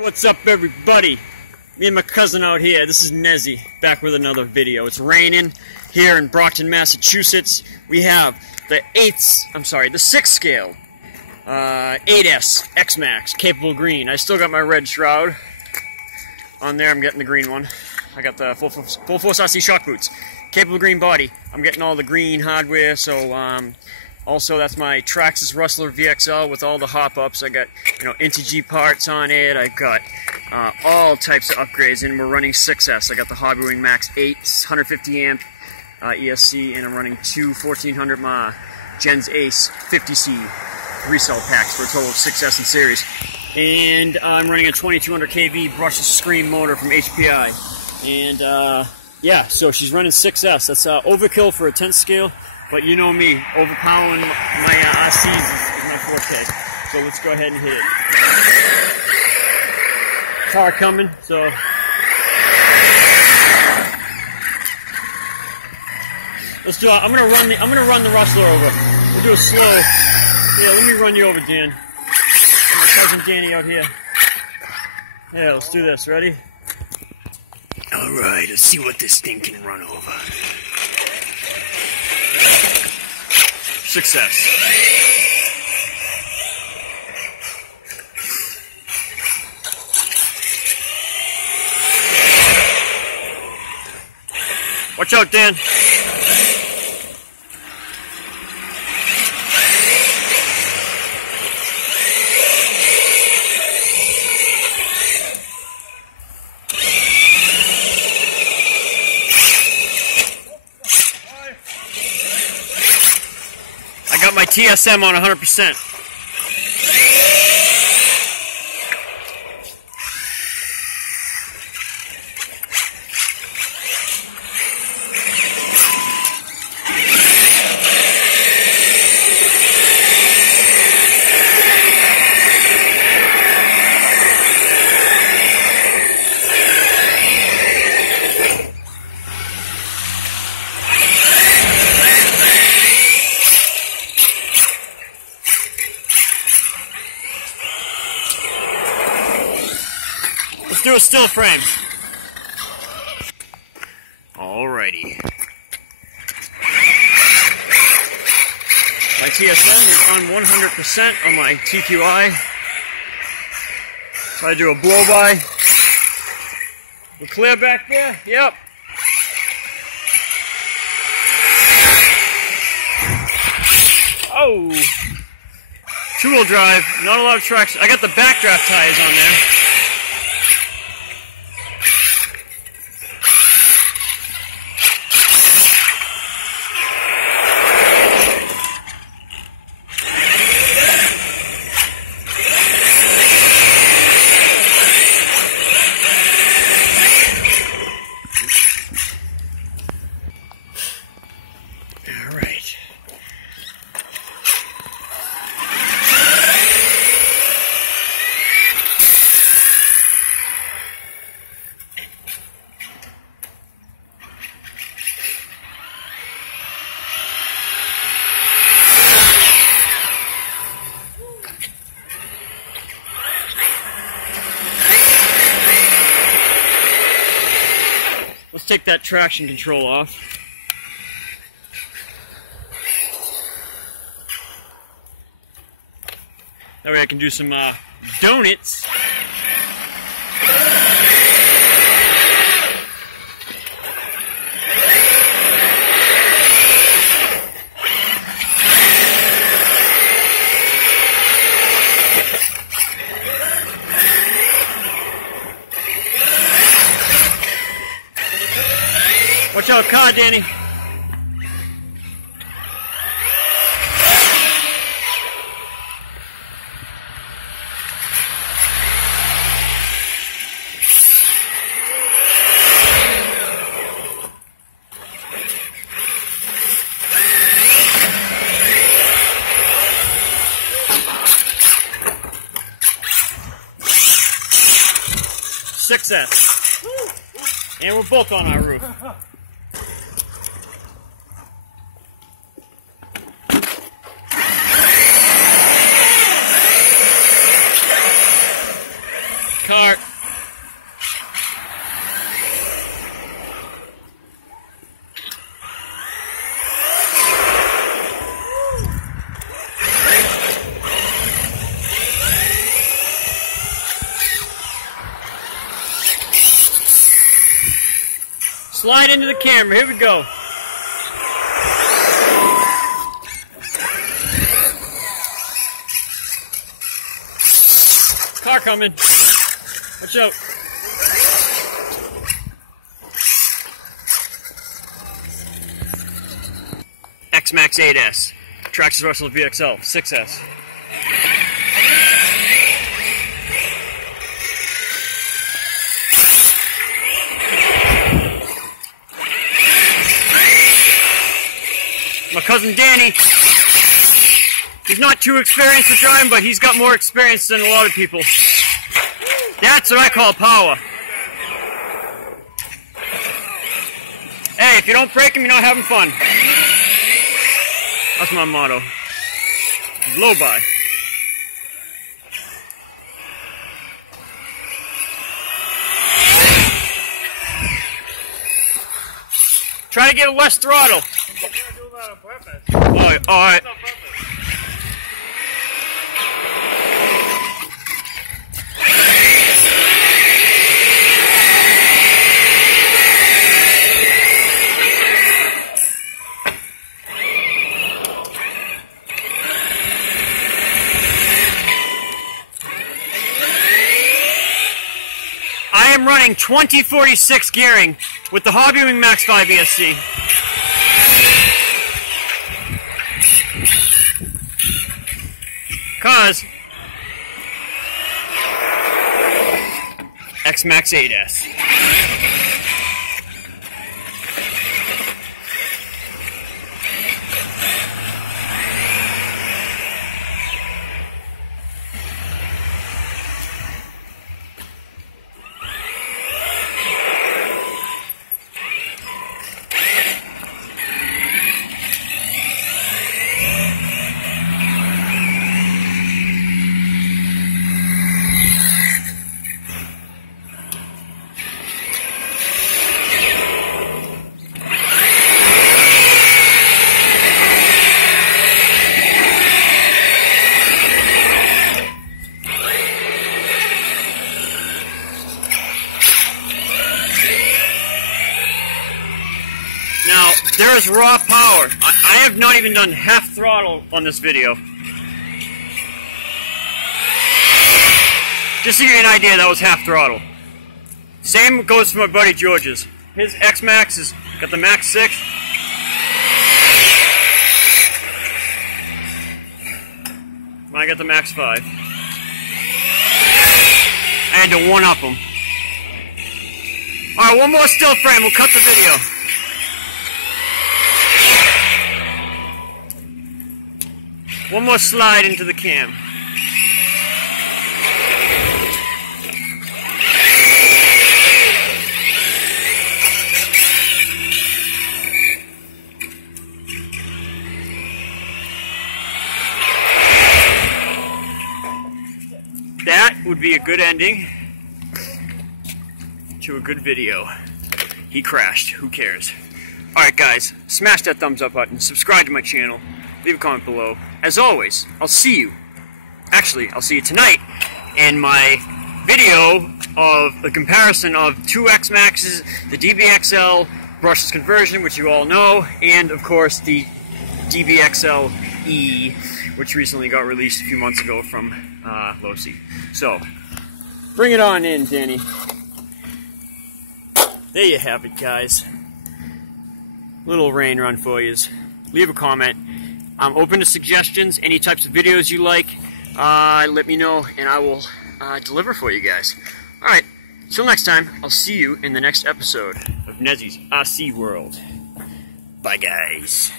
What's up, everybody? Me and my cousin out here. This is Nezzy, back with another video. It's raining here in Brockton, Massachusetts. We have the 6th scale 8S X Max capable green. I still got my red shroud on there. I'm getting the green one. I got the full force RC shock boots, capable green body. I'm getting all the green hardware. So also, that's my Traxxas Rustler VXL with all the hop-ups. I got, Integy parts on it. I got all types of upgrades, and we're running 6S. I got the Hobbywing Maxx 8 150 amp ESC, and I'm running two 1400 mAh Gens Ace 50C resale packs for a total of 6S in series. And I'm running a 2200 kV brushless screen motor from HPI. And yeah, so she's running 6S. That's overkill for a 10th scale. But you know me, overpowering my RCs is my forte. So let's go ahead and hit it. Car coming, so let's do it. I'm gonna run the rustler over. We'll do a slow. Yeah, let me run you over, Dan. Cousin Danny out here. Yeah, let's do this. Ready? All right, let's see what this thing can run over. Success. Watch out, Dan. I got my TSM on 100%. Let's do a still frame. Alrighty. My TSM is on 100% on my TQI. So I do a blow-by. We're clear back there? Yep. Oh! Two-wheel drive, not a lot of traction. I got the backdraft tires on there. Let's take that traction control off. That way I can do some donuts. Watch out, car, Danny. Success. And we're both on our roof. Cart. Slide into the camera. Here we go. Car coming. Watch out. maxx 8S. Traxxas Rustler VXL 6S. My cousin Danny, he's not too experienced at driving, but he's got more experience than a lot of people. That's what I call power. Hey, if you don't break him, you're not having fun. That's my motto. Blow by. Try to get less throttle. On purpose. Oh, all right. I am running 2046 gearing with the Hobbywing Max 5 ESC. Cause maxx 8S. There is raw power. I have not even done half throttle on this video. Just to give you an idea, that was half throttle. Same goes for my buddy George's. His X-Max has got the Max 6. I got the Max 5. I had to one-up him. Alright, one more still frame, we'll cut the video. One more slide into the cam. That would be a good ending to a good video. He crashed. Who cares? Alright guys, smash that thumbs up button, subscribe to my channel, leave a comment below. As always, I'll see you. Actually, I'll see you tonight in my video of the comparison of two X-Maxes, the VXL brushless conversion, which you all know, and of course the VXL E, which recently got released a few months ago from Losi. So, bring it on in, Danny. There you have it, guys. Little rain run for yous. Leave a comment. I'm open to suggestions, any types of videos you like. Let me know, and I will deliver for you guys. Alright, till next time, I'll see you in the next episode of Nezzy's RC World. Bye, guys.